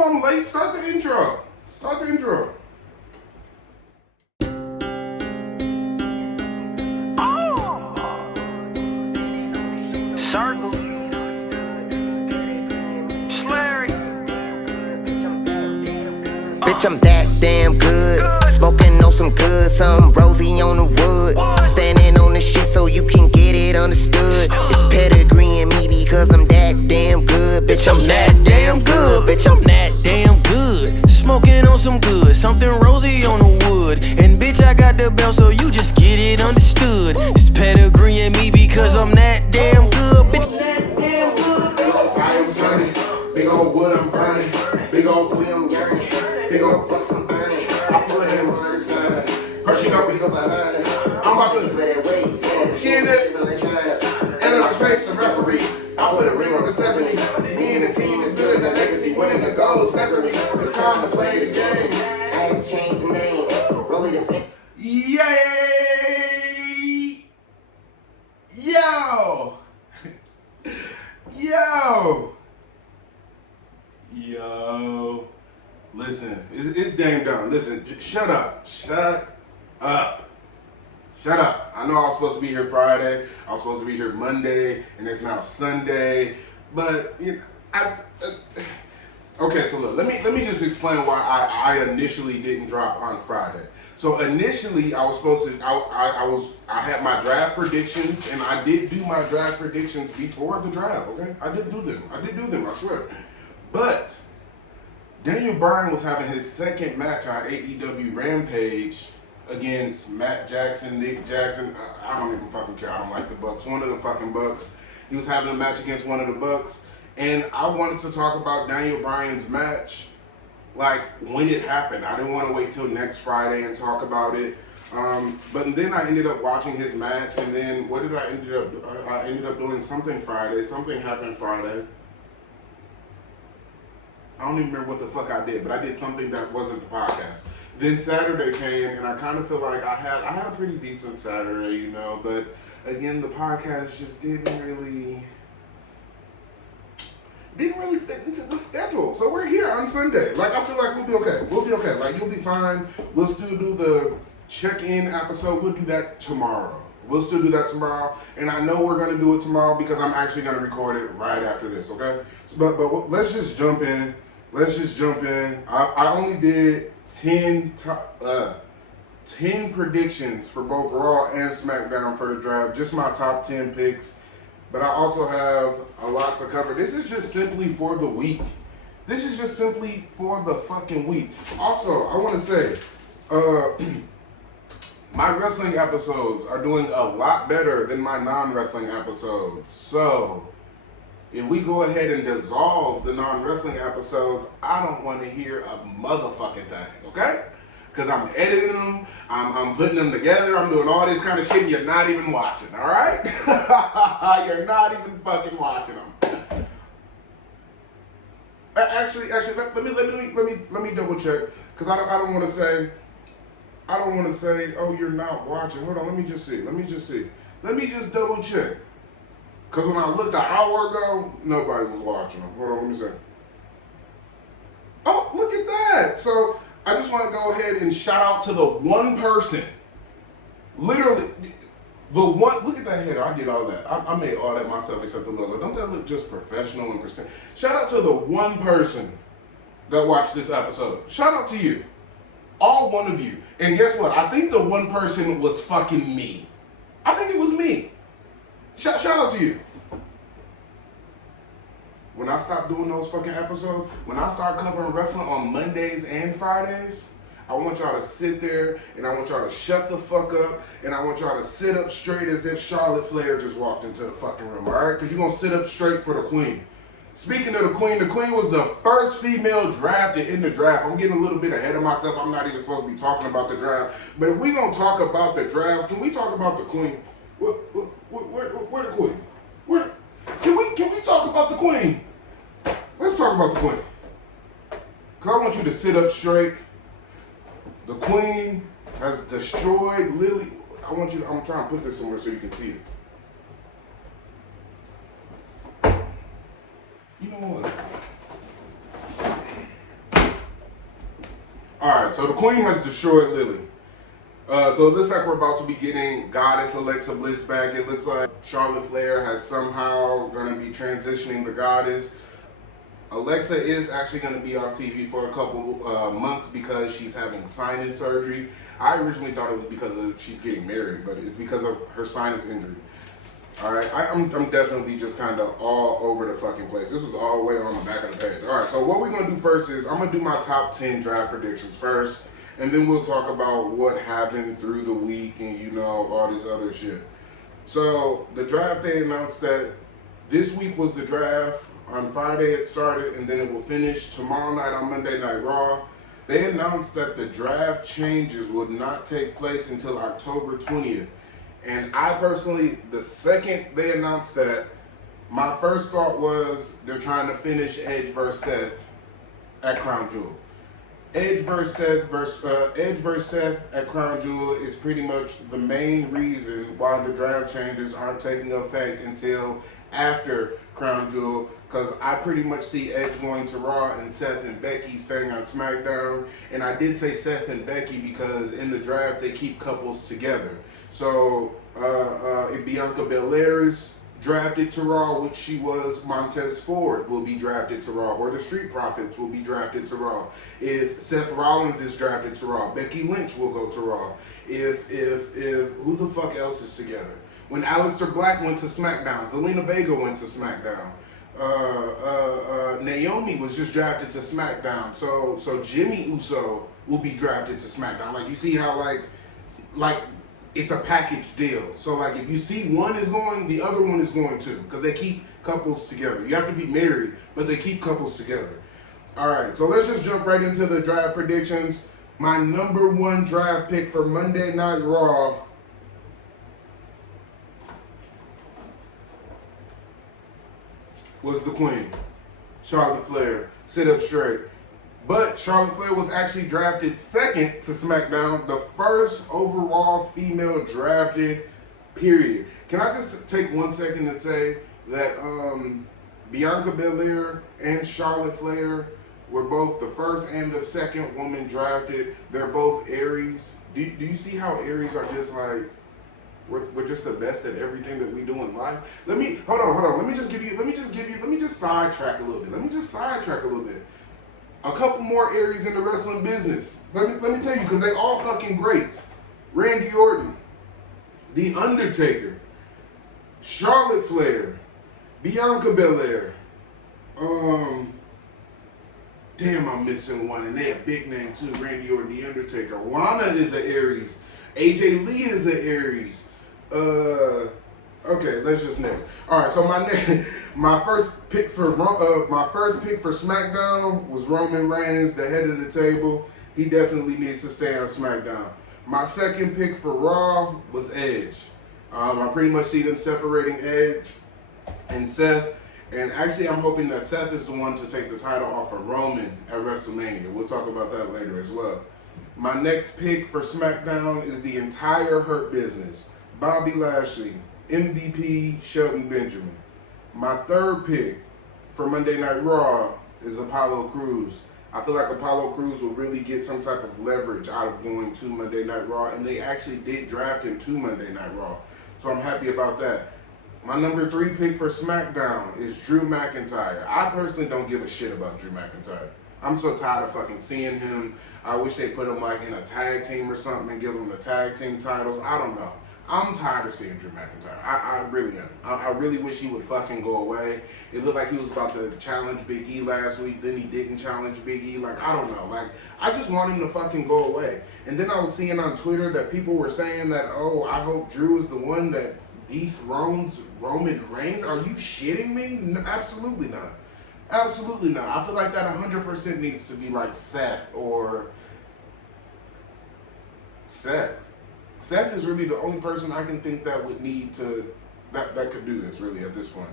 Oh, I'm late. Start the intro. Start the intro. Circle. Slurry. Bitch, I'm that damn good. Smoking on some good, some rosy on the wood. Standing on the shit so you can get it understood. It's pedigree in me because I'm that damn good. Bitch, I'm that damn good. Bitch, I'm that Damn good. Smoking on some good, something rosy on the wood. And bitch, I got the belt so you just get it understood. It's pedigree in me because I'm that damn good. Bitch, that damn good. I am turning. Big old wood, I'm burning. Big old flea, I'm yearning. Big old fucks, I'm burning. I put it in my inside. First she gon' pick up behind it. I'm about to she in it. And then I face the referee. I put a ring on the Stephanie. Me and the team is building the legacy, winning the gold separately. It's time to play the game. I had to change the name. Rolly the thing. Yay! Yo! Yo! Yo! Listen, it's Dame Done. Listen, shut up. Shut up. Shut up. I know I was supposed to be here Friday. I was supposed to be here Monday, and it's now Sunday. But you know, okay. So look, let me just explain why I initially didn't drop on Friday. So initially, I was supposed to. I had my draft predictions, and I did do my draft predictions before the draft. Okay, I did do them. I swear. But Daniel Bryan was having his second match on AEW Rampage against Matt Jackson, Nick Jackson. I don't even fucking care. I don't like the Bucks. One of the fucking Bucks. He was having a match against one of the Bucks. And I wanted to talk about Daniel Bryan's match, like, when it happened. I didn't want to wait till next Friday and talk about it. But then I ended up watching his match. And then what did I end up doing? I ended up doing something Friday. Something happened Friday. I don't even remember what the fuck I did, but I did something that wasn't the podcast. Then Saturday came, and I kind of feel like I had a pretty decent Saturday, you know. But again, the podcast just didn't really fit into the schedule. So we're here on Sunday. Like, I feel like we'll be okay. We'll be okay. Like, you'll be fine. We'll still do the check-in episode. We'll do that tomorrow. And I know we're gonna do it tomorrow because I'm actually gonna record it right after this. Okay. So, but let's just jump in. I only did 10 predictions for both Raw and SmackDown for the draft, just my top 10 picks. But I also have a lot to cover. This is just simply for the week. This is just simply for the fucking week. Also, I want to say, my wrestling episodes are doing a lot better than my non-wrestling episodes. So, if we go ahead and dissolve the non-wrestling episodes, I don't want to hear a motherfucking thing, okay? Because I'm editing them, I'm putting them together, I'm doing all this kind of shit, and you're not even watching, all right? You're not even fucking watching them. Actually, let me double check, because I don't want to say, oh, you're not watching. Hold on, let me just see. Let me just double check. Because when I looked an hour ago, nobody was watching them. Hold on, let me see. Oh, look at that. So I just want to go ahead and shout out to the one person. Literally, the one. Look at that header. I did all that. I made all that myself except the logo. Don't that look just professional and pristine? Shout out to the one person that watched this episode. Shout out to you. All one of you. And guess what? I think the one person was fucking me. I think it was me. Shout out to you. When I stop doing those fucking episodes, when I start covering wrestling on Mondays and Fridays, I want y'all to sit there and I want y'all to shut the fuck up and I want y'all to sit up straight as if Charlotte Flair just walked into the fucking room, alright? Because you're going to sit up straight for the queen. Speaking of the queen was the first female drafted in the draft. I'm getting a little bit ahead of myself. I'm not even supposed to be talking about the draft. But if we're going to talk about the draft, can we talk about the queen? Where the queen? Can we talk about the queen? Let's talk about the queen. Because I want you to sit up straight. The queen has destroyed Lily. I'm trying to put this somewhere so you can see it. You know what? Alright, so the Queen has destroyed Lily. So it looks like we're about to be getting Goddess Alexa Bliss back. It looks like Charlotte Flair has somehow going to be transitioning the Goddess. Alexa is actually going to be off TV for a couple months because she's having sinus surgery. I originally thought it was because she's getting married, but it's because of her sinus injury. Alright, I'm definitely just kind of all over the fucking place. This was all the way on the back of the page. Alright, so what we're going to do first is I'm going to do my top 10 draft predictions first, and then we'll talk about what happened through the week and, you know, all this other shit. So, the draft, they announced that this week was the draft. On Friday it started, and then it will finish tomorrow night on Monday Night Raw. They announced that the draft changes would not take place until October 20th. And I personally, the second they announced that, my first thought was they're trying to finish Edge versus Seth at Crown Jewel. Edge versus Seth at Crown Jewel is pretty much the main reason why the draft changes aren't taking effect until after Crown Jewel, because I pretty much see Edge going to Raw and Seth and Becky staying on SmackDown. And I did say Seth and Becky because in the draft they keep couples together. So if Bianca Belair is drafted to Raw, which she was, Montez Ford will be drafted to Raw, or the Street Profits will be drafted to Raw. If Seth Rollins is drafted to Raw, Becky Lynch will go to Raw. If who the fuck else is together? When Aleister Black went to SmackDown, Zelina Vega went to SmackDown. Naomi was just drafted to SmackDown. So Jimmy Uso will be drafted to SmackDown. Like, you see how like it's a package deal. So like if you see one is going, the other one is going too, because they keep couples together. You have to be married, but they keep couples together. All right, so let's just jump right into the draft predictions. My number one draft pick for Monday Night Raw was the Queen, Charlotte Flair. Sit up straight. But Charlotte Flair was actually drafted second to SmackDown, the first overall female drafted, period. Can I just take 1 second and say that Bianca Belair and Charlotte Flair were both the first and the second woman drafted. They're both Aries. Do you see how Aries are just like, we're just the best at everything that we do in life? Hold on. Let me just sidetrack a little bit. A couple more Aries in the wrestling business. Let me tell you, because they all fucking greats. Randy Orton, The Undertaker, Charlotte Flair, Bianca Belair. Damn, I'm missing one, and they a big name too. Randy Orton, The Undertaker. Lana is an Aries. AJ Lee is an Aries. Okay, let's just next. All right, so my first pick for SmackDown was Roman Reigns, the head of the table. He definitely needs to stay on SmackDown. My second pick for Raw was Edge. I pretty much see them separating Edge and Seth. And actually, I'm hoping that Seth is the one to take the title off of Roman at WrestleMania. We'll talk about that later as well. My next pick for SmackDown is the entire Hurt Business. Bobby Lashley, MVP, Shelton Benjamin. My third pick for Monday Night Raw is Apollo Crews. I feel like Apollo Crews will really get some type of leverage out of going to Monday Night Raw, and they actually did draft him to Monday Night Raw. So I'm happy about that. My number 3 pick for SmackDown is Drew McIntyre. I personally don't give a shit about Drew McIntyre. I'm so tired of fucking seeing him. I wish they put him like in a tag team or something and give him the tag team titles. I don't know. I'm tired of seeing Drew McIntyre. I really am. I really wish he would fucking go away. It looked like he was about to challenge Big E last week. Then he didn't challenge Big E. Like, I don't know. Like, I just want him to fucking go away. And then I was seeing on Twitter that people were saying that, oh, I hope Drew is the one that dethrones Roman Reigns. Are you shitting me? No, absolutely not. Absolutely not. I feel like that 100% needs to be like Seth or Seth. Seth is really the only person I can think that would need to, that could do this really at this point.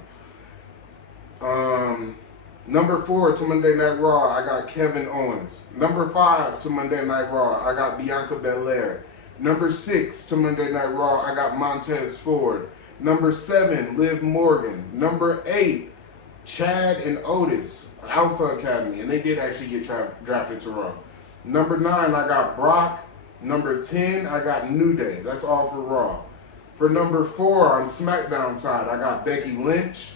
Number 4 to Monday Night Raw, I got Kevin Owens. Number 5 to Monday Night Raw, I got Bianca Belair. Number 6 to Monday Night Raw, I got Montez Ford. Number 7, Liv Morgan. Number 8, Chad and Otis, Alpha Academy, and they did actually get drafted to Raw. Number 9, I got Brock. Number 10, I got New Day. That's all for Raw. For number 4 on SmackDown side, I got Becky Lynch.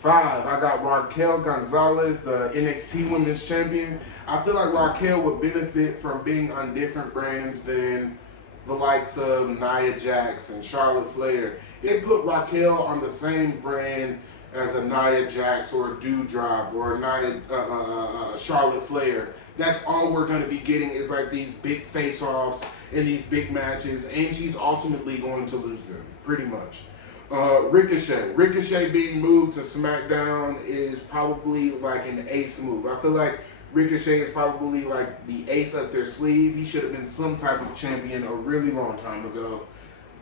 5, I got Raquel Gonzalez, the NXT Women's Champion. I feel like Raquel would benefit from being on different brands than the likes of Nia Jax and Charlotte Flair. It put Raquel on the same brand as a Nia Jax or a Doudrop or a Charlotte Flair. That's all we're going to be getting is like these big face-offs and these big matches, and she's ultimately going to lose them, pretty much. Ricochet being moved to SmackDown is probably like an ace move. I feel like Ricochet is probably like the ace up their sleeve. He should have been some type of champion a really long time ago.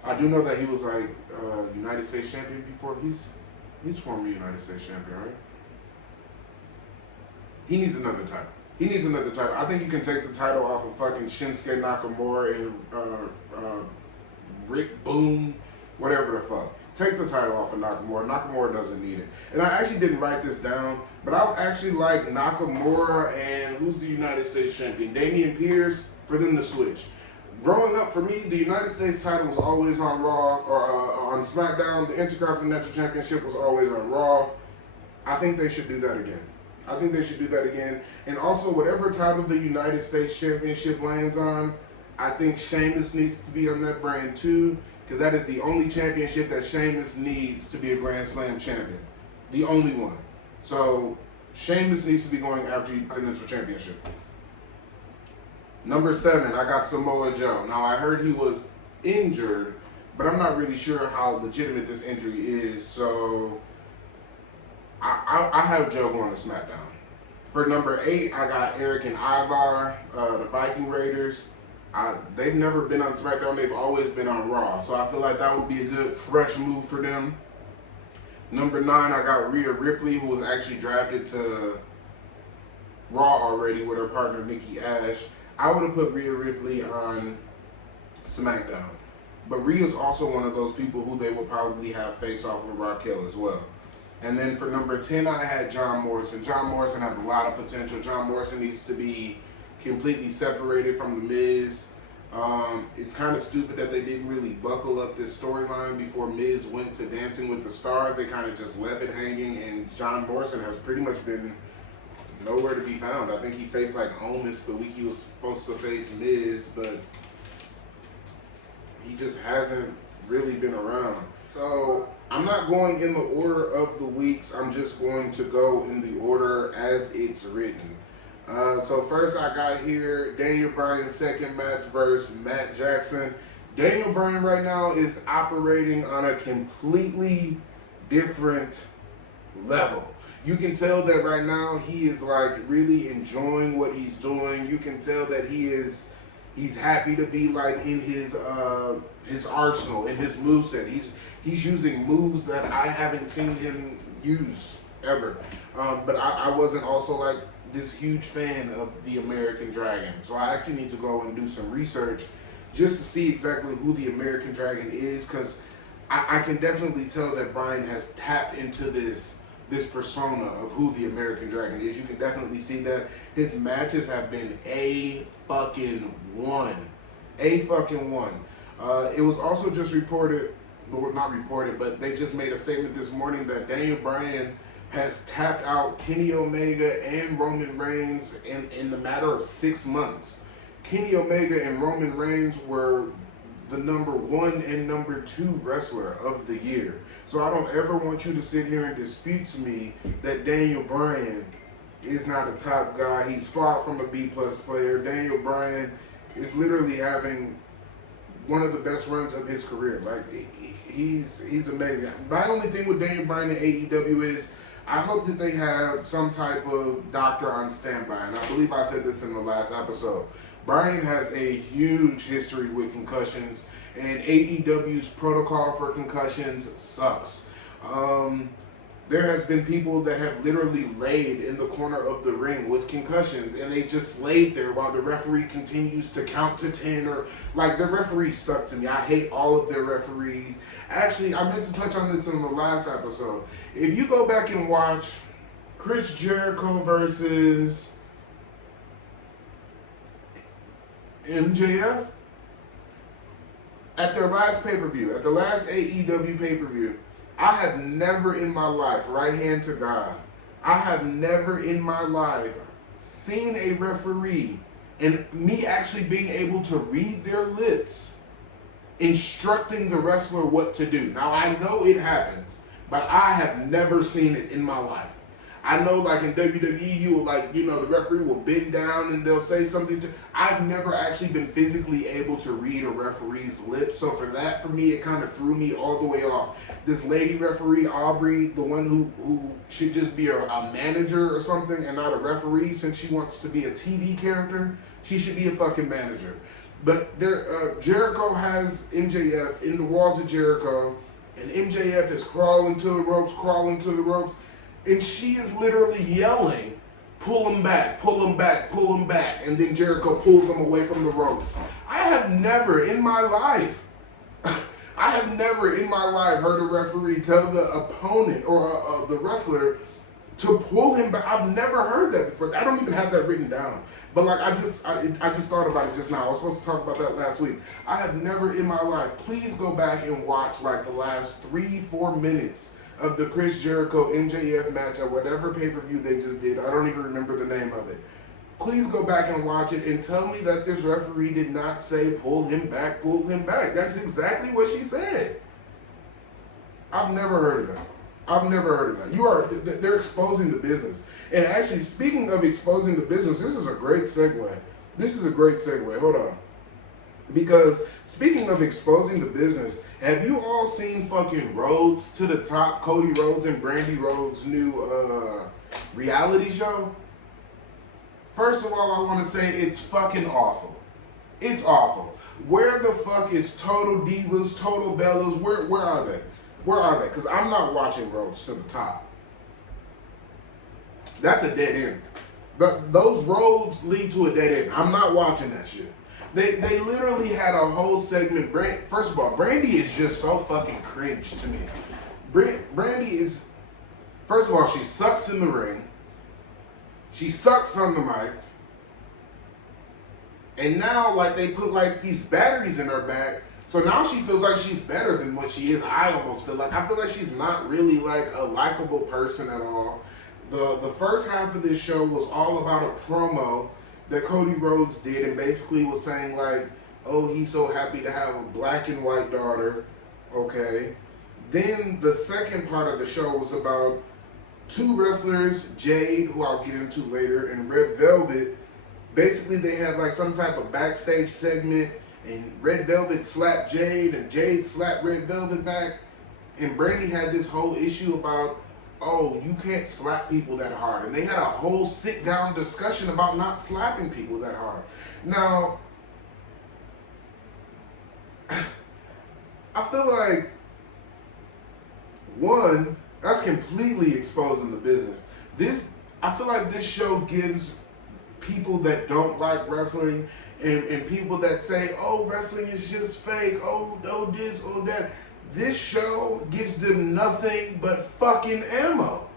I do know that he was like United States champion before. He's former United States champion, right? He needs another title. I think you can take the title off of fucking Shinsuke Nakamura and Rick Boone, whatever the fuck. Take the title off of Nakamura. Nakamura doesn't need it. And I actually didn't write this down, but I would actually like Nakamura and who's the United States champion? Damian Pierce, for them to switch. Growing up, for me, the United States title was always on Raw or on SmackDown. The Intercontinental Championship was always on Raw. I think they should do that again. And also, whatever title the United States Championship lands on, I think Sheamus needs to be on that brand too, because that is the only championship that Sheamus needs to be a Grand Slam champion. The only one. So, Sheamus needs to be going after the Intercontinental Championship. Number 7, I got Samoa Joe. Now, I heard he was injured, but I'm not really sure how legitimate this injury is, so I have Joe going to SmackDown. For number 8, I got Eric and Ivar, the Viking Raiders. They've never been on SmackDown. They've always been on Raw, so I feel like that would be a good, fresh move for them. Number 9, I got Ria Ripley, who was actually drafted to Raw already with her partner, Nikki Ash. I would have put Ria Ripley on SmackDown. But Rhea's also one of those people who they will probably have face off with Raquel as well. And then for number 10, I had John Morrison. John Morrison has a lot of potential. John Morrison needs to be completely separated from The Miz. It's kind of stupid that they didn't really buckle up this storyline before Miz went to Dancing with the Stars. They kind of just left it hanging, and John Morrison has pretty much been nowhere to be found. I think he faced like Owens the week he was supposed to face Miz, but he just hasn't really been around. So I'm not going in the order of the weeks. I'm just going to go in the order as it's written. So first I got here Daniel Bryan's second match versus Matt Jackson. Daniel Bryan right now is operating on a completely different level. You can tell that right now he is like really enjoying what he's doing. You can tell that he's happy to be like in his arsenal, in his moveset. He's using moves that I haven't seen him use ever. But I wasn't also like this huge fan of the American Dragon. So I actually need to go and do some research just to see exactly who the American Dragon is, because I can definitely tell that Bryan has tapped into this persona of who the American Dragon is. You can definitely see that his matches have been A fucking one. It was also just reported, well, not reported, but they just made a statement this morning that Daniel Bryan has tapped out Kenny Omega and Roman Reigns in the matter of 6 months. Kenny Omega and Roman Reigns were the number 1 and number 2 wrestler of the year. So I don't ever want you to sit here and dispute to me that Daniel Bryan is not a top guy. He's far from a B+ player. Daniel Bryan is literally having one of the best runs of his career. Like, he's amazing. My only thing with Daniel Bryan and AEW is I hope that they have some type of doctor on standby. And I believe I said this in the last episode. Bryan has a huge history with concussions, and AEW's protocol for concussions sucks. There has been people that have literally laid in the corner of the ring with concussions, and they just laid there while the referee continues to count to 10. Or like, the referees suck to me. I hate all of their referees. Actually, I meant to touch on this in the last episode. If you go back and watch Chris Jericho versus MJF, at their last pay-per-view, at the last AEW pay-per-view, I have never in my life, right hand to God, I have never in my life seen a referee and me actually being able to read their lips instructing the wrestler what to do. Now, I know it happens, but I have never seen it in my life. I know, like, in WWE, you will, like, you know, the referee will bend down and they'll say something to... I've never actually been physically able to read a referee's lips, so for that, for me, it kind of threw me all the way off. This lady referee, Aubrey, the one who should just be a manager or something and not a referee, since she wants to be a TV character, she should be a fucking manager. But there, Jericho has MJF in the walls of Jericho, and MJF is crawling to the ropes, and she is literally yelling, pull him back, pull him back, pull him back, and then Jericho pulls him away from the ropes. I have never in my life heard a referee tell the opponent or the wrestler to pull him back. I've never heard that before. I don't even have that written down. But like I just thought about it just now. I was supposed to talk about that last week. I have never in my life. Please go back and watch like the last 3-4 minutes of the Chris Jericho MJF match at whatever pay-per-view they just did. I don't even remember the name of it. Please go back and watch it and tell me that this referee did not say pull him back, pull him back. That's exactly what she said. I've never heard of that. I've never heard of that. They're exposing the business. And actually, speaking of exposing the business, this is a great segue. Hold on. Because speaking of exposing the business, have you all seen fucking Rhodes to the Top, Cody Rhodes and Brandy Rhodes' new reality show? First of all, I want to say it's fucking awful. It's awful. Where the fuck is Total Divas, Total Bellas? Where are they? Where are they? Because I'm not watching Rhodes to the Top. That's a dead end. Those roads lead to a dead end. I'm not watching that shit. They literally had a whole segment. First of all, Brandy is just so fucking cringe to me. Brandy is, first of all, she sucks in the ring. She sucks on the mic. And now, like, they put, like, these batteries in her back. So now she feels like she's better than what she is. I almost feel like. I feel like she's not really, like, a likable person at all. The first half of this show was all about a promo that Cody Rhodes did and basically was saying, like, oh, he's so happy to have a black and white daughter. Okay. Then the second part of the show was about two wrestlers, Jade, who I'll get into later, and Red Velvet. Basically, they had like some type of backstage segment, and Red Velvet slapped Jade, and Jade slapped Red Velvet back. And Brandy had this whole issue about, oh, you can't slap people that hard. And they had a whole sit-down discussion about not slapping people that hard. Now, I feel like, one, that's completely exposing the business. I feel like this show gives people that don't like wrestling and people that say, oh, wrestling is just fake, oh this, oh that. This show gives them nothing but fucking ammo.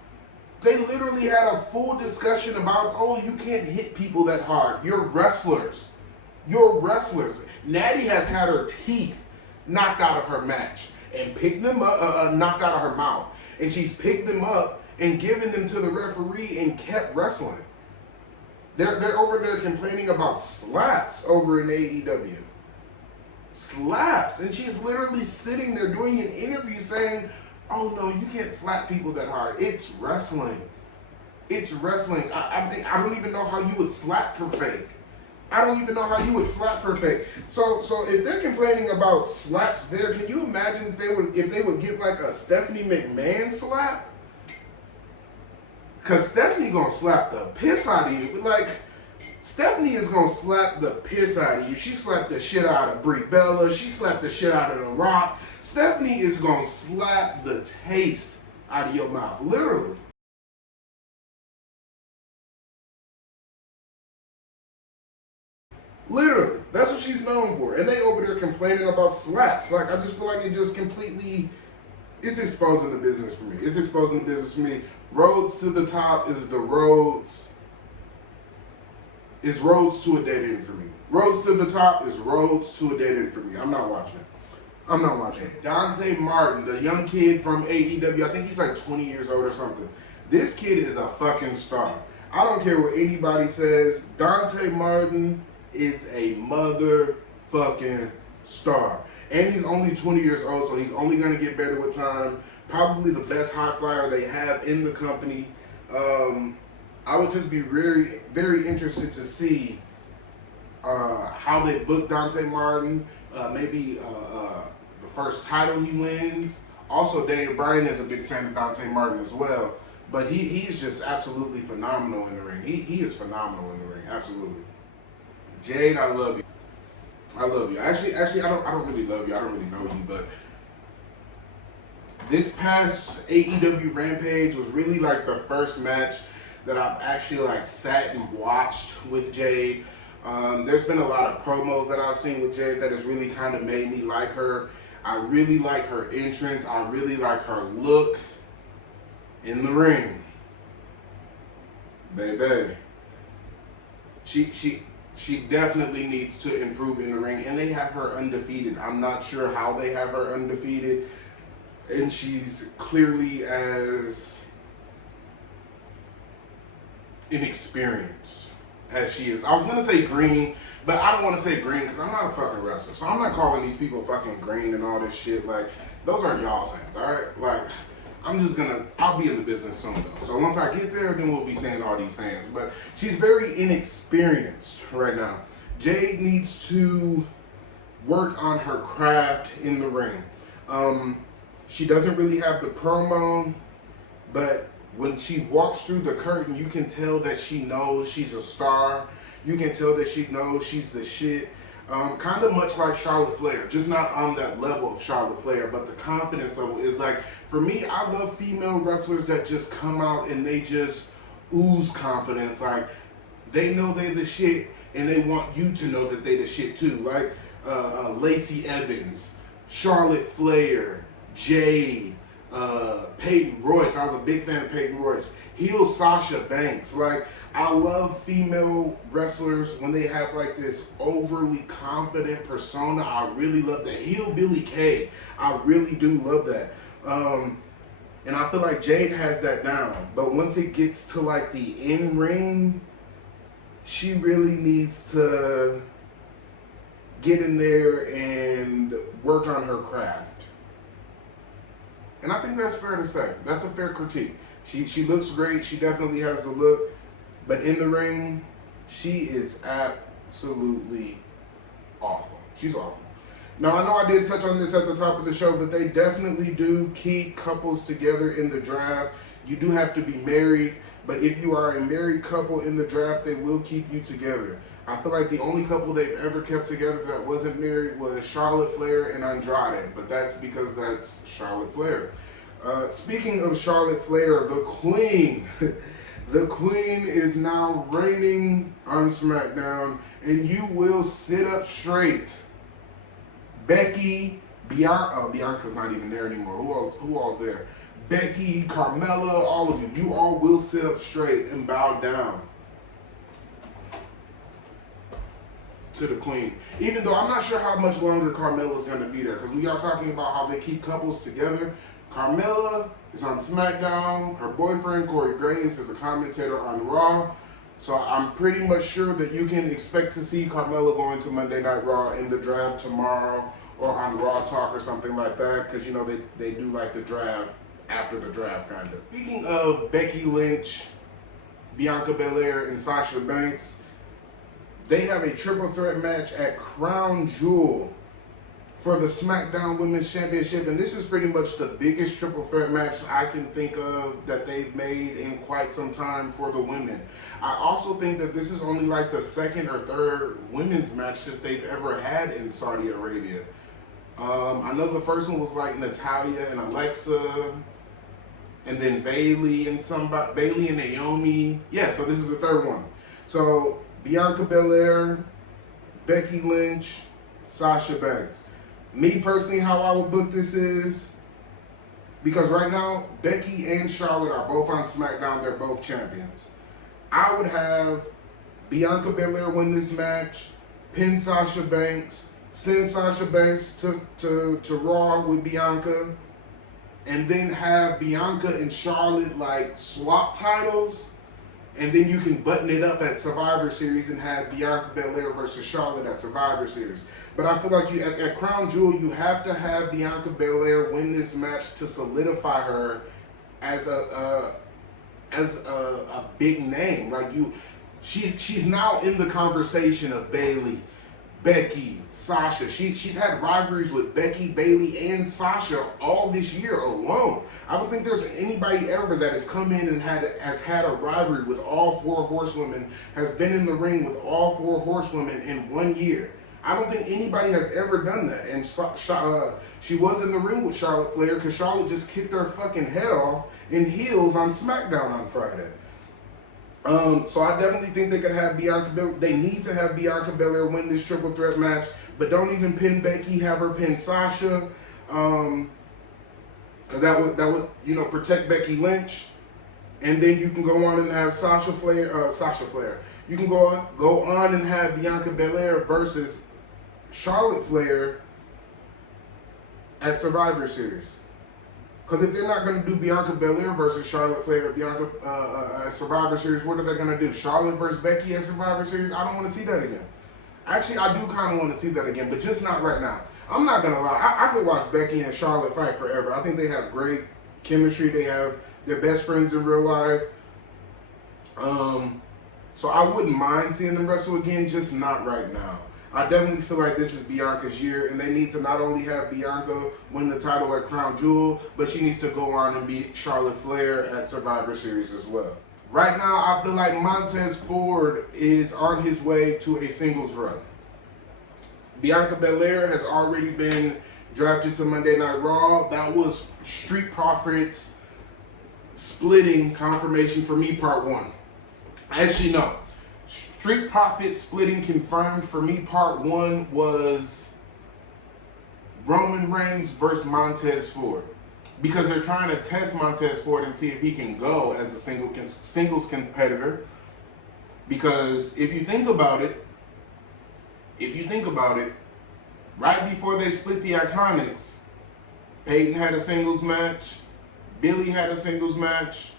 They literally had a full discussion about, oh, you can't hit people that hard. You're wrestlers. You're wrestlers. Natty has had her teeth knocked out of her match and picked them up, knocked out of her mouth. And she's picked them up and given them to the referee and kept wrestling. They're over there complaining about slaps over in AEW. Slaps. And she's literally sitting there doing an interview saying, oh no, you can't slap people that hard. It's wrestling. It's wrestling. I don't even know how you would slap for fake. I don't even know how you would slap for fake. So if they're complaining about slaps there, can you imagine if they would get like a Stephanie McMahon slap? Cause Stephanie gonna slap the piss out of you. Like, Stephanie is gonna slap the piss out of you. She slapped the shit out of Brie Bella. She slapped the shit out of The Rock. Stephanie is gonna slap the taste out of your mouth, literally. Literally, that's what she's known for. And they over there complaining about slaps. Like, I just feel like it just completely, it's exposing the business for me. It's exposing the business for me. Rhodes to the Top is the Rhodes is roads to a dead end for me. Roads to the top is roads to a dead end for me. I'm not watching it. I'm not watching it. Dante Martin, the young kid from AEW, I think he's like 20 years old or something. This kid is a fucking star. I don't care what anybody says. Dante Martin is a motherfucking star. And he's only 20 years old, so he's only going to get better with time. Probably the best high flyer they have in the company. I would just be very, very interested to see how they book Dante Martin. Maybe the first title he wins. Also, Bryan is a big fan of Dante Martin as well. But he's just absolutely phenomenal in the ring. He is phenomenal in the ring, absolutely. Jade, I love you. I love you. Actually, I don't really love you. I don't really know you, but this past AEW Rampage was really like the first match that I've actually like sat and watched with Jade. There's been a lot of promos that I've seen with Jade that has really kind of made me like her. I really like her entrance. I really like her look in the ring. Baby. She definitely needs to improve in the ring, and they have her undefeated. I'm not sure how they have her undefeated, and she's clearly as inexperienced as she is. I was gonna say green, but I don't want to say green because I'm not a fucking wrestler, so I'm not calling these people fucking green and all this shit. Like, those are y'all sayings, all right? Like, I'll be in the business soon though. So once I get there, then we'll be saying all these sayings. But she's very inexperienced right now. Jade needs to work on her craft in the ring. She doesn't really have the promo, but when she walks through the curtain, you can tell that she knows she's a star. You can tell that she knows she's the shit. Kind of much like Charlotte Flair, just not on that level of Charlotte Flair, but the confidence level is like, for me, I love female wrestlers that just come out and they just ooze confidence. Like, they know they're the shit and they want you to know that they the shit too. Like Lacey Evans, Charlotte Flair, Jade, Peyton Royce. I was a big fan of Peyton Royce. Heel Sasha Banks. Like, I love female wrestlers when they have like this overly confident persona. I really love that. Heel Billy Kay. I really do love that. And I feel like Jade has that down. But once it gets to like the in-ring, she really needs to get in there and work on her craft. And I think that's fair to say. That's a fair critique. She looks great. She definitely has the look. But in the ring, she is absolutely awful. She's awful. Now, I know I did touch on this at the top of the show, but they definitely do keep couples together in the draft. You do have to be married, but if you are a married couple in the draft, they will keep you together. I feel like the only couple they've ever kept together that wasn't married was Charlotte Flair and Andrade, but that's because that's Charlotte Flair. Speaking of Charlotte Flair, the Queen, the Queen is now reigning on SmackDown, and you will sit up straight. Becky, Bianca's not even there anymore. Who all's there? Becky, Carmella, all of you. You all will sit up straight and bow down to the Queen. Even though I'm not sure how much longer Carmella's going to be there, because we are talking about how they keep couples together. Carmella is on SmackDown. Her boyfriend, Corey Graves, is a commentator on Raw. So I'm pretty much sure that you can expect to see Carmella going to Monday Night Raw in the draft tomorrow or on Raw Talk or something like that, because, you know, they do like the draft after the draft, kind of. Speaking of Becky Lynch, Bianca Belair, and Sasha Banks, they have a triple threat match at Crown Jewel for the SmackDown Women's Championship, and this is pretty much the biggest triple threat match I can think of that they've made in quite some time for the women. I also think that this is only like the second or third women's match that they've ever had in Saudi Arabia. I know the first one was like Natalya and Alexa, and then Bayley and Naomi. Yeah, so this is the third one. So Bianca Belair, Becky Lynch, Sasha Banks. Me personally, how I would book this is, because right now, Becky and Charlotte are both on SmackDown. They're both champions. I would have Bianca Belair win this match, pin Sasha Banks, send Sasha Banks to Raw with Bianca, and then have Bianca and Charlotte like swap titles, and then you can button it up at Survivor Series and have Bianca Belair versus Charlotte at Survivor Series. But I feel like you at Crown Jewel, you have to have Bianca Belair win this match to solidify her as a big name. Like she's now in the conversation of Bayley, Becky, Sasha. She's had rivalries with Becky, Bayley, and Sasha all this year alone. I don't think there's anybody ever that has come in and has had a rivalry with all 4 horsewomen, has been in the ring with all 4 horsewomen in 1 year. I don't think anybody has ever done that. And she was in the ring with Charlotte Flair because Charlotte just kicked her fucking head off in heels on SmackDown on Friday. So I definitely think they could have Bianca Belair. They need to have Bianca Belair win this triple threat match, but don't even pin Becky. Have her pin Sasha, because that would protect Becky Lynch, and then you can go on and have Sasha Flair. You can go on and have Bianca Belair versus Charlotte Flair at Survivor Series. Because if they're not going to do Bianca Belair versus Charlotte Flair at Survivor Series, what are they going to do? Charlotte versus Becky at Survivor Series? I don't want to see that again. Actually, I do kind of want to see that again, but just not right now. I'm not going to lie. I could watch Becky and Charlotte fight forever. I think they have great chemistry. They're best friends in real life. So I wouldn't mind seeing them wrestle again, just not right now. I definitely feel like this is Bianca's year, and they need to not only have Bianca win the title at Crown Jewel, but she needs to go on and beat Charlotte Flair at Survivor Series as well. Right now, I feel like Montez Ford is on his way to a singles run. Bianca Belair has already been drafted to Monday Night Raw. That was Street Profits splitting confirmation for me, part 1. Actually, no. Street Profits splitting confirmed for me, part 1 was Roman Reigns versus Montez Ford. Because they're trying to test Montez Ford and see if he can go as a singles competitor. Because if you think about it, right before they split the Iconics, Peyton had a singles match, Billy had a singles match,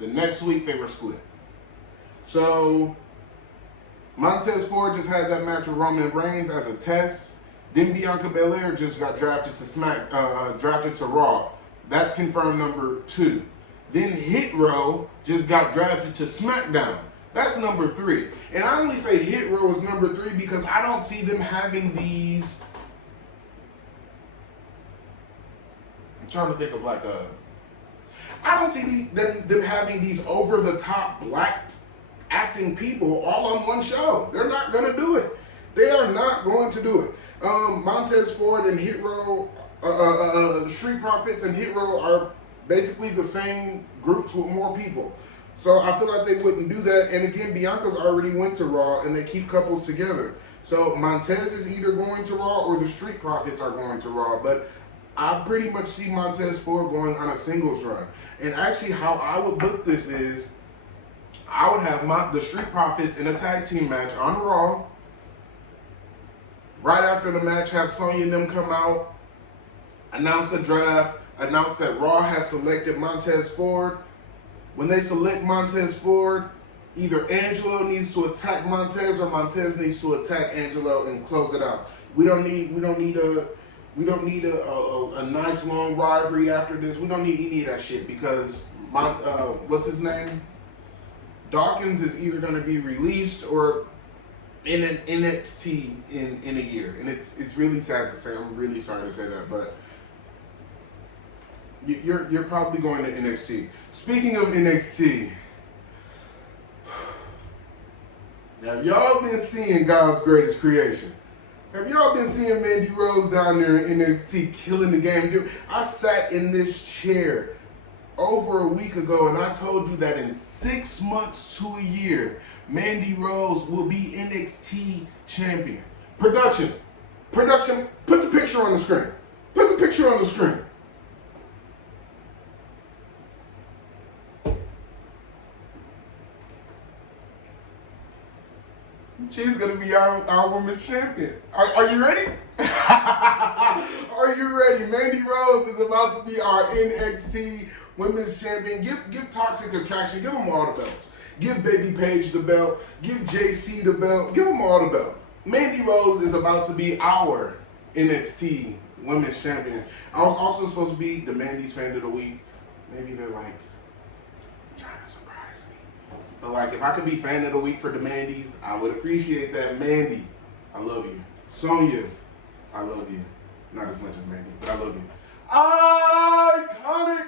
the next week they were split. So Montez Ford just had that match with Roman Reigns as a test. Then Bianca Belair just got drafted to Raw. That's confirmed number 2. Then Hit Row just got drafted to SmackDown. That's number 3. And I only say Hit Row is number 3 because I don't see them having these. I'm trying to think of I don't see them having these over-the-top black acting people all on one show. They're not going to do it. They are not going to do it. Montez Ford and Hit Row, Street Profits and Hit Row are basically the same groups with more people. So I feel like they wouldn't do that. And again, Bianca's already went to Raw and they keep couples together. So Montez is either going to Raw or the Street Profits are going to Raw. But I pretty much see Montez Ford going on a singles run. And actually how I would book this is, I would have the Street Profits in a tag team match on Raw. Right after the match, have Sonya and them come out, announce the draft, announce that Raw has selected Montez Ford. When they select Montez Ford, either Angelo needs to attack Montez or Montez needs to attack Angelo and close it out. We don't need a nice long rivalry after this. We don't need any of that shit because what's his name? Dawkins is either going to be released or in an NXT in a year, and it's really sad to say. I'm really sorry to say that, but you're probably going to NXT. Speaking of NXT, have y'all been seeing God's greatest creation? Have y'all been seeing Mandy Rose down there in NXT killing the game? Dude, I sat in this chair over a week ago and I told you that in 6 months to a year, Mandy Rose will be NXT champion. Production, put the picture on the screen. Put the picture on the screen. She's gonna be our women's champion. Are you ready? Are you ready? Mandy Rose is about to be our NXT women's champion. Give Toxic Attraction, give them all the belts. Give Baby Paige the belt. Give JC the belt. Give them all the belt. Mandy Rose is about to be our NXT women's champion. I was also supposed to be the Mandy's fan of the week. Maybe they're like trying to surprise me. But like, if I could be fan of the week for the Mandys, I would appreciate that. Mandy, I love you. Sonya, I love you. Not as much as Mandy, but I love you. Iconic.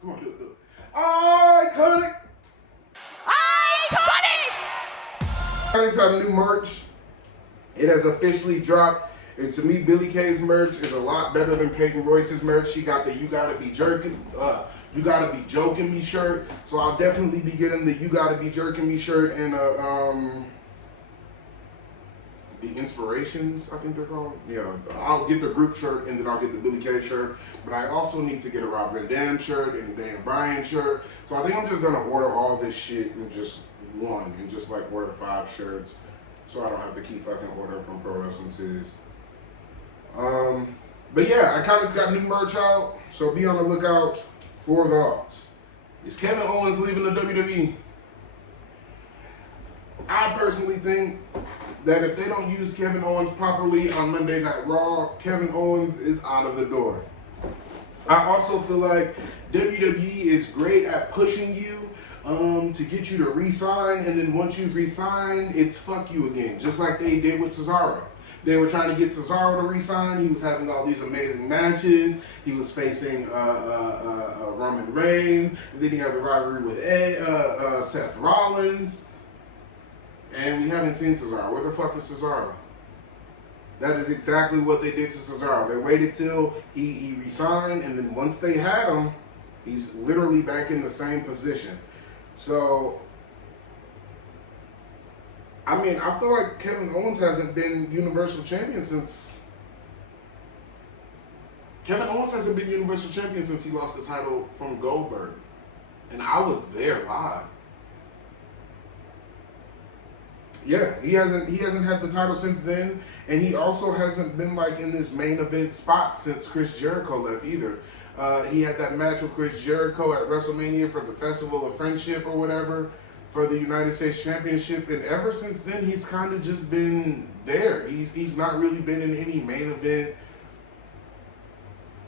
Come on, do it. Iconic. Iconic have new merch. It has officially dropped. And to me, Billie Kay's merch is a lot better than Peyton Royce's merch. She got the You Gotta Be Joking Me shirt. So I'll definitely be getting the You Gotta Be Jerking Me shirt and the Inspirations, I think they're called. Yeah, I'll get the group shirt and then I'll get the Billie Kay shirt. But I also need to get a Rob Van Dam shirt and a Dan Bryan shirt. So I think I'm just gonna order all this shit in just one and just like order 5 shirts. So I don't have to keep fucking ordering from Pro Wrestling Tees. But yeah, Iconic's got new merch out, so be on the lookout for those. Is Kevin Owens leaving the WWE? I personally think that if they don't use Kevin Owens properly on Monday Night Raw, Kevin Owens is out of the door. I also feel like WWE is great at pushing you to get you to re-sign, and then once you've re-signed, it's fuck you again, just like they did with Cesaro. They were trying to get Cesaro to re-sign. He was having all these amazing matches. He was facing Roman Reigns, and then he had the rivalry with Seth Rollins, and we haven't seen Cesaro. Where the fuck is Cesaro? That is exactly what they did to Cesaro. They waited till he re-signed, and then once they had him, he's literally back in the same position. So, I mean, I feel like Kevin Owens hasn't been Universal Champion since... Kevin Owens hasn't been Universal Champion since he lost the title from Goldberg. And I was there live. Yeah, he hasn't had the title since then. And he also hasn't been like in this main event spot since Chris Jericho left either. He had that match with Chris Jericho at WrestleMania for the Festival of Friendship or whatever for the United States Championship, and ever since then he's kind of just been there. He's not really been in any main event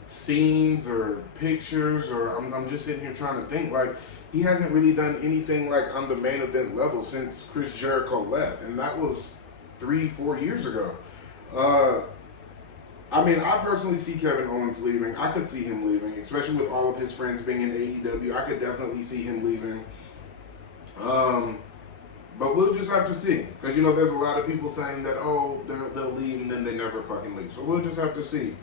scenes or pictures, or I'm just sitting here trying to think, like, he hasn't really done anything like on the main event level since Chris Jericho left, and that was 3-4 years ago. I mean, I personally see Kevin Owens leaving. I could see him leaving, especially with all of his friends being in AEW. I could definitely see him leaving. But we'll just have to see. Because, you know, there's a lot of people saying that, oh, they'll leave and then they never fucking leave. So we'll just have to see.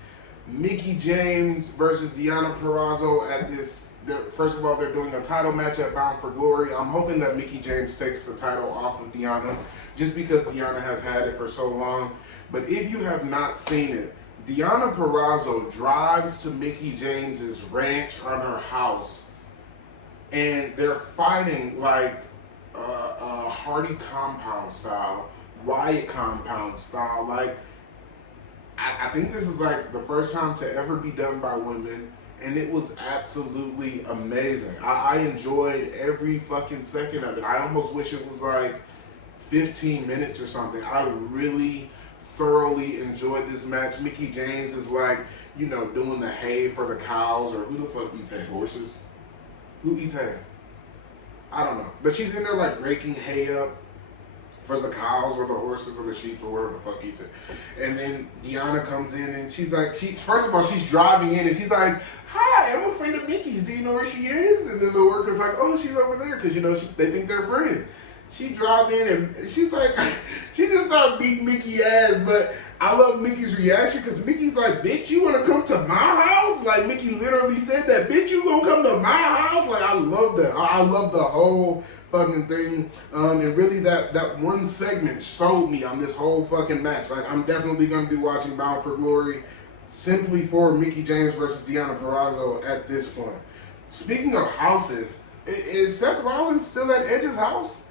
Mickie James versus Deanna Perazzo at this... First of all, they're doing a title match at Bound for Glory. I'm hoping that Mickie James takes the title off of Deanna, just because Deanna has had it for so long. But if you have not seen it, Deanna Perazzo drives to Mickie James's ranch on her house, and they're fighting like a Hardy Compound style, Wyatt Compound style. Like, I think this is like the first time to ever be done by women, and it was absolutely amazing. I enjoyed every fucking second of it. I almost wish it was like 15 minutes or something. I really thoroughly enjoyed this match. Mickie James is like, you know, doing the hay for the cows, or who the fuck eats hay? Horses? Who eats hay? I don't know. But she's in there like raking hay up for the cows or the horses or the sheep or whoever the fuck eats it. And then Deanna comes in and she's like, first of all, she's driving in and she's like, hi, I'm a friend of Mickey's. Do you know where she is? And then the worker's like, oh, she's over there, because, you know, they think they're friends. She drives in and she's like, she just started beating Mickey ass, but I love Mickey's reaction, because Mickey's like, bitch, you want to come to my house? Like, Mickey literally said that, bitch, you gonna come to my house? Like, I love that. I love the whole fucking thing. And really that one segment sold me on this whole fucking match. Like, I'm definitely going to be watching Bound for Glory simply for Mickie James versus Deanna Perazzo at this point. Speaking of houses, Is Seth Rollins still at Edge's house?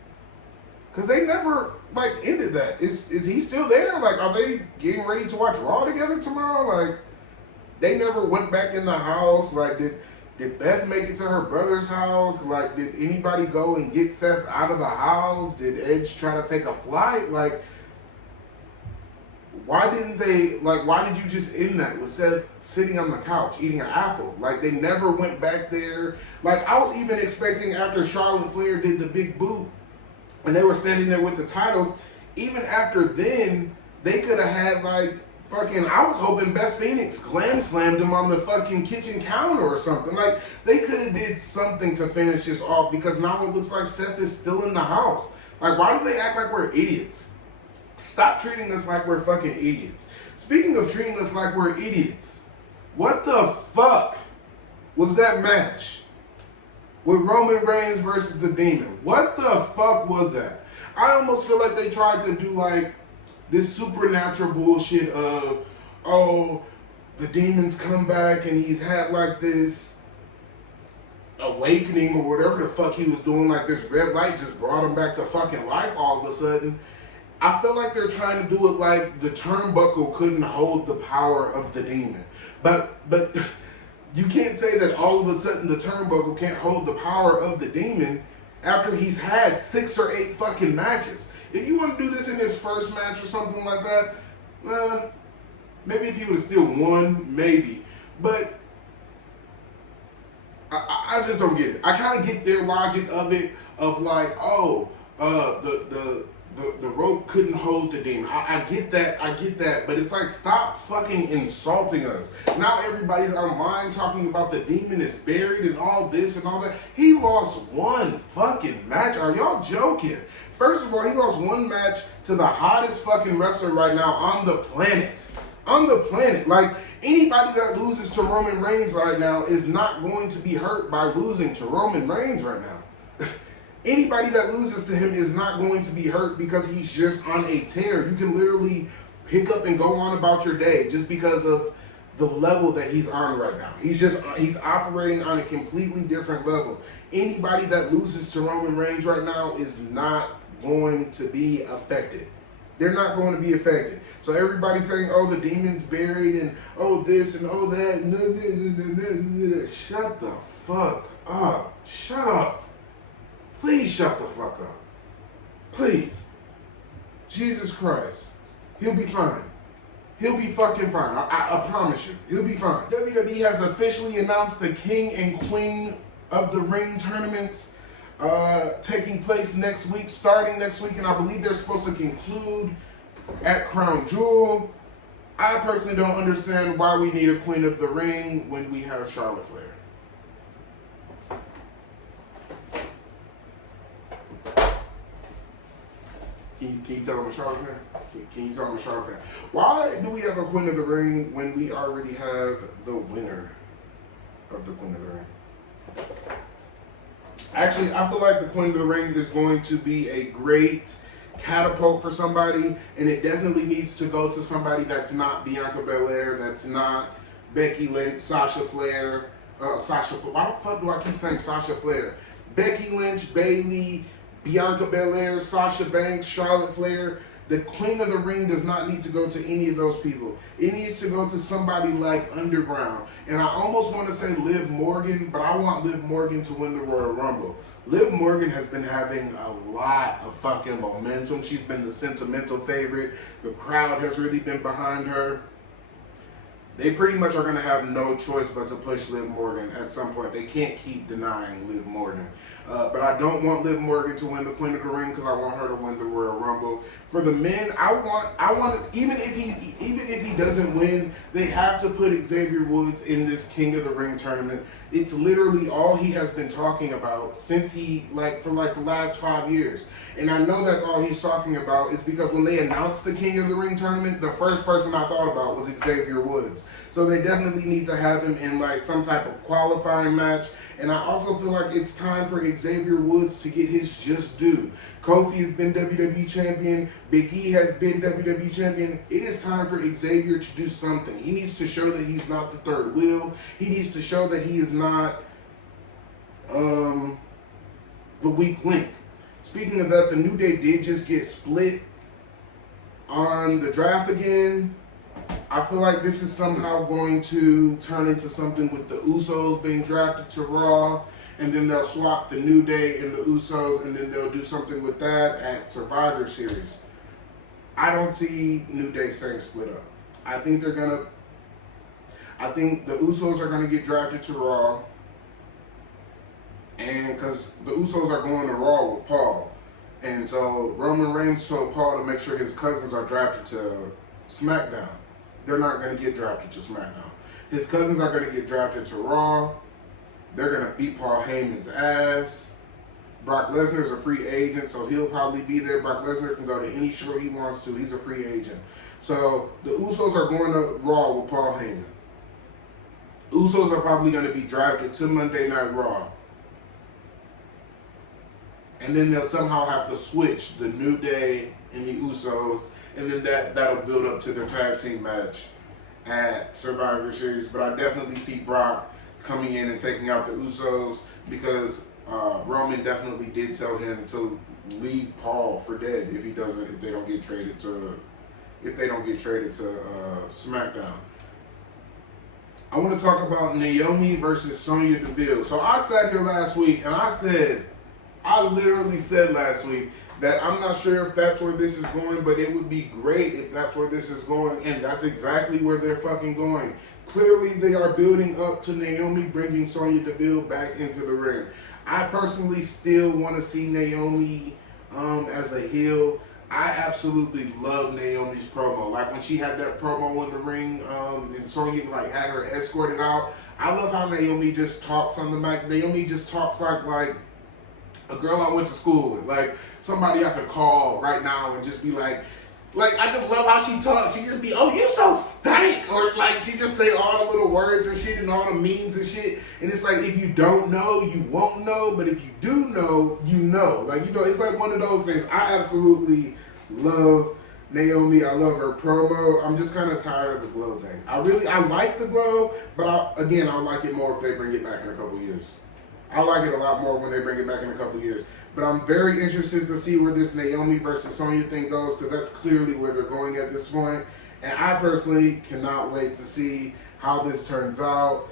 Because they never, like, ended that. Is he still there? Like, are they getting ready to watch Raw together tomorrow? Like, they never went back in the house. Like, did Beth make it to her brother's house? Like, did anybody go and get Seth out of the house? Did Edge try to take a flight? Like, why did you just end that with Seth sitting on the couch eating an apple? Like, they never went back there. Like, I was even expecting after Charlotte Flair did the big boot and they were standing there with the titles, even after then, they could have had, like, fucking, I was hoping Beth Phoenix glam slammed him on the fucking kitchen counter or something. Like, they could have did something to finish this off, because now it looks like Seth is still in the house. Like, why do they act like we're idiots? Stop treating us like we're fucking idiots. Speaking of treating us like we're idiots, what the fuck was that match with Roman Reigns versus the Demon? What the fuck was that? I almost feel like they tried to do, like, this supernatural bullshit of, oh, the Demon's come back and he's had, like, this awakening or whatever the fuck he was doing. Like, this red light just brought him back to fucking life all of a sudden. I feel like they're trying to do it like the turnbuckle couldn't hold the power of the Demon. But you can't say that all of a sudden the turnbuckle can't hold the power of the Demon after he's had 6 or 8 fucking matches. If you want to do this in his first match or something like that, maybe if he would have still won, maybe. But I just don't get it. I kind of get their logic of it, of like, oh, the rope couldn't hold the Demon. I get that, but it's like, stop fucking insulting us. Now everybody's online talking about the Demon is buried and all this and all that. He lost one fucking match. Are y'all joking? First of all, he lost one match to the hottest fucking wrestler right now on the planet. On the planet. Like, anybody that loses to Roman Reigns right now is not going to be hurt by losing to Roman Reigns right now. Anybody that loses to him is not going to be hurt because he's just on a tear. You can literally pick up and go on about your day just because of the level that he's on right now. He's operating on a completely different level. Anybody that loses to Roman Reigns right now is not going to be affected. They're not going to be affected. So everybody's saying, oh, the Demon's buried and oh this and oh that. Shut the fuck up. Shut up. Please shut the fuck up. Please. Jesus Christ. He'll be fine. He'll be fucking fine. I promise you. He'll be fine. WWE has officially announced the King and Queen of the Ring tournaments taking place next week, starting next week, and I believe they're supposed to conclude at Crown Jewel. I personally don't understand why we need a Queen of the Ring when we have Charlotte Flair. Can you tell I'm a Charlotte fan? Can you tell I'm a Charlotte fan? Why do we have a Queen of the Ring when we already have the winner of the Queen of the Ring? Actually, I feel like the Queen of the Ring is going to be a great catapult for somebody, and it definitely needs to go to somebody that's not Bianca Belair, that's not Becky Lynch, Sasha Flair, why the fuck do I keep saying Sasha Flair? Becky Lynch, Bayley, Bianca Belair, Sasha Banks, Charlotte Flair. The Queen of the Ring does not need to go to any of those people. It needs to go to somebody like Underground. And I almost want to say Liv Morgan, but I want Liv Morgan to win the Royal Rumble. Liv Morgan has been having a lot of fucking momentum. She's been the sentimental favorite. The crowd has really been behind her. They pretty much are going to have no choice but to push Liv Morgan at some point. They can't keep denying Liv Morgan. But I don't want Liv Morgan to win the Queen of the Ring because I want her to win the Royal Rumble. For the men, I want even if he doesn't win, they have to put Xavier Woods in this King of the Ring tournament. It's literally all he has been talking about since for the last 5 years. And I know that's all he's talking about is because when they announced the King of the Ring tournament, the first person I thought about was Xavier Woods. So they definitely need to have him in like some type of qualifying match. And I also feel like it's time for Xavier Woods to get his just due. Kofi has been WWE champion. Big E has been WWE champion. It is time for Xavier to do something. He needs to show that he's not the third wheel. He needs to show that he is not the weak link. Speaking of that, the New Day did just get split on the draft again. I feel like this is somehow going to turn into something with the Usos being drafted to Raw, and then they'll swap the New Day and the Usos, and then they'll do something with that at Survivor Series. I don't see New Day staying split up. I think the Usos are gonna get drafted to Raw, and because the Usos are going to Raw with Paul, and so Roman Reigns told Paul to make sure his cousins are drafted to SmackDown. They're not going to get drafted to SmackDown. His cousins are going to get drafted to Raw. They're going to beat Paul Heyman's ass. Brock Lesnar's a free agent, so he'll probably be there. Brock Lesnar can go to any show he wants to. He's a free agent. So the Usos are going to Raw with Paul Heyman. Usos are probably going to be drafted to Monday Night Raw. And then they'll somehow have to switch the New Day and the Usos, and then that'll build up to their tag team match at Survivor Series. But I definitely see Brock coming in and taking out the Usos because Roman definitely did tell him to leave Paul for dead if they don't get traded to SmackDown. I want to talk about Naomi versus Sonya Deville. So I sat here last week and I literally said last week that I'm not sure if that's where this is going, but it would be great if that's where this is going, and that's exactly where they're fucking going. Clearly, they are building up to Naomi bringing Sonya Deville back into the ring. I personally still want to see Naomi as a heel. I absolutely love Naomi's promo. Like when she had that promo in the ring and Sonya had her escorted out. I love how Naomi just talks on the mic. Naomi just talks like a girl I went to school with, like somebody I could call right now and just be like I just love how she talks. She just be, oh, you so stank, or she just say all the little words and shit and all the memes and shit. And it's like, if you don't know, you won't know, but if you do know, you know. It's like one of those things. I absolutely love Naomi. I love her promo. I'm just kind of tired of the glow thing. I like the glow, but I like it more if they bring it back in a couple years. I like it a lot more when they bring it back in a couple years. But I'm very interested to see where this Naomi versus Sonya thing goes, because that's clearly where they're going at this point. And I personally cannot wait to see how this turns out,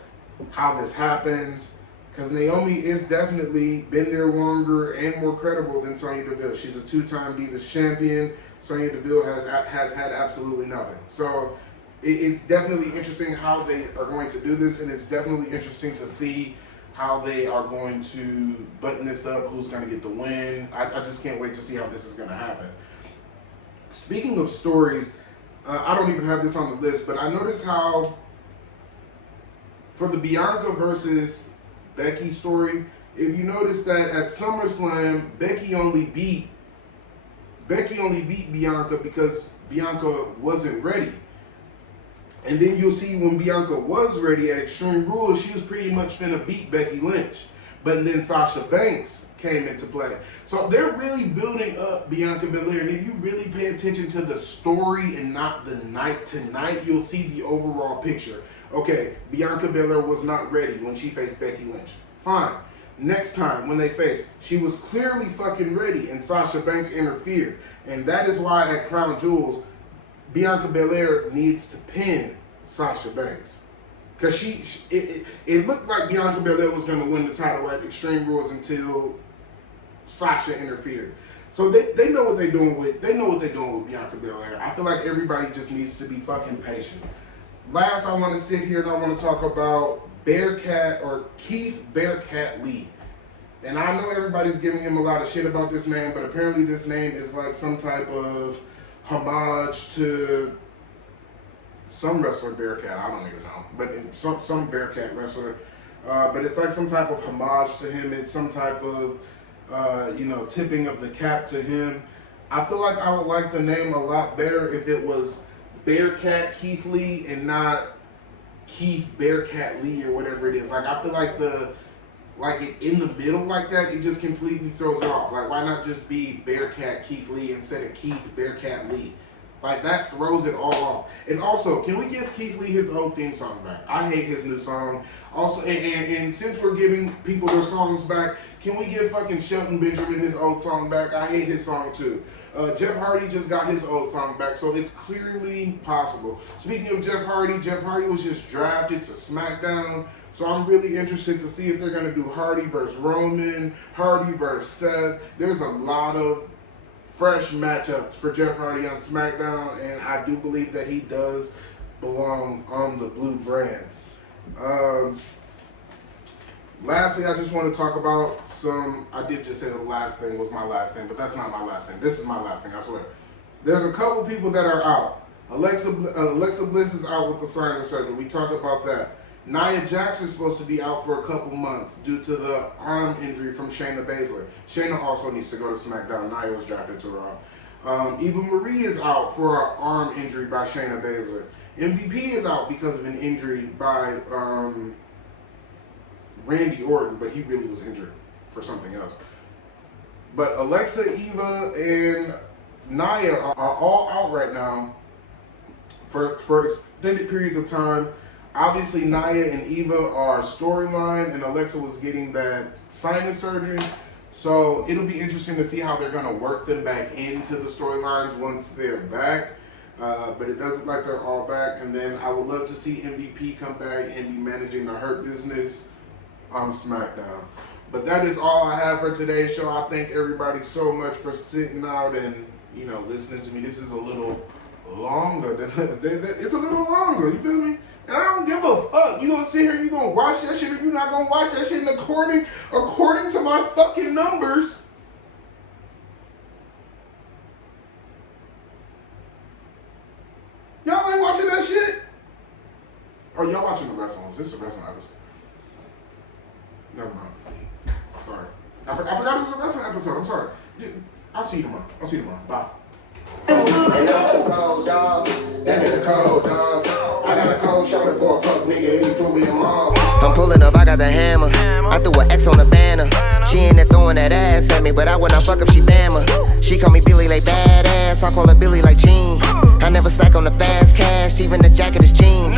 how this happens, because Naomi is definitely been there longer and more credible than Sonya Deville. She's a two-time Divas champion. Sonya Deville has had absolutely nothing. So it's definitely interesting how they are going to do this, and it's definitely interesting to see how they are going to button this up, who's going to get the win. I just can't wait to see how this is going to happen. Speaking of stories, I don't even have this on the list, but I noticed how for the Bianca versus Becky story, if you notice that at SummerSlam, Becky only beat Bianca because Bianca wasn't ready. And then you'll see when Bianca was ready at Extreme Rules, she was pretty much finna beat Becky Lynch. But then Sasha Banks came into play. So they're really building up Bianca Belair. And if you really pay attention to the story and not the night to night, you'll see the overall picture. Okay, Bianca Belair was not ready when she faced Becky Lynch. Fine. Next time when they faced, she was clearly fucking ready and Sasha Banks interfered. And that is why at Crown Jewels, Bianca Belair needs to pin Sasha Banks. Because it looked like Bianca Belair was going to win the title at Extreme Rules until Sasha interfered. So they know what they're doing with Bianca Belair. I feel like everybody just needs to be fucking patient. Last, I want to sit here and I want to talk about Keith Bearcat Lee. And I know everybody's giving him a lot of shit about this name, but apparently this name is like some type of homage to some wrestler Bearcat, I don't even know, but some Bearcat wrestler. But it's like some type of homage to him. It's some type of, tipping of the cap to him. I feel like I would like the name a lot better if it was Bearcat Keith Lee and not Keith Bearcat Lee or whatever it is. Like, I feel like it in the middle like that, it just completely throws it off. Like, why not just be Bearcat Keith Lee instead of Keith Bearcat Lee? Like, that throws it all off. And also, can we give Keith Lee his old theme song back? I hate his new song. Also, and since we're giving people their songs back, can we give fucking Shelton Benjamin his old song back? I hate his song too. Jeff Hardy just got his old song back, so it's clearly possible. Speaking of Jeff Hardy was just drafted to SmackDown, so I'm really interested to see if they're going to do Hardy versus Roman, Hardy versus Seth. There's a lot of fresh matchups for Jeff Hardy on SmackDown, and I do believe that he does belong on the blue brand. Lastly, I just want to talk about I did just say the last thing was my last thing, but that's not my last thing. This is my last thing, I swear. There's a couple people that are out. Alexa Bliss is out with the sinus surgery. We talked about that. Nia Jax is supposed to be out for a couple months due to the arm injury from Shayna Baszler. Shayna also needs to go to SmackDown. Nia was drafted to Raw. Eva Marie is out for an arm injury by Shayna Baszler. MVP is out because of an injury by Randy Orton, but he really was injured for something else. But Alexa, Eva, and Nia are all out right now for extended periods of time. Obviously, Nia and Eva are storyline, and Alexa was getting that sinus surgery. So it'll be interesting to see how they're going to work them back into the storylines once they're back. But it doesn't look like they're all back. And then I would love to see MVP come back and be managing the Hurt Business on SmackDown. But that is all I have for today's show. I thank everybody so much for sitting out and, listening to me. This is a little longer. It's a little longer, you feel me? And I don't give a fuck. You gonna sit here, you gonna watch that shit, or you not gonna watch that shit according to my fucking numbers. Y'all ain't watching that shit? Oh, y'all watching the wrestling. This is a wrestling episode. Never mind. Sorry. I forgot it was a wrestling episode. I'm sorry. I'll see you tomorrow. Bye. And that's the cold dog. That nigga cold dog. I got a cold shoulder for a fuck nigga. He threw me a mall. I'm pulling up, I got the hammer. I threw an X on the banner. She ain't there throwing that ass at me, but I when I fuck up, she bama. She call me Billy like badass. I call her Billy like Jean. I never slack on the fast cash, even the jacket is jean.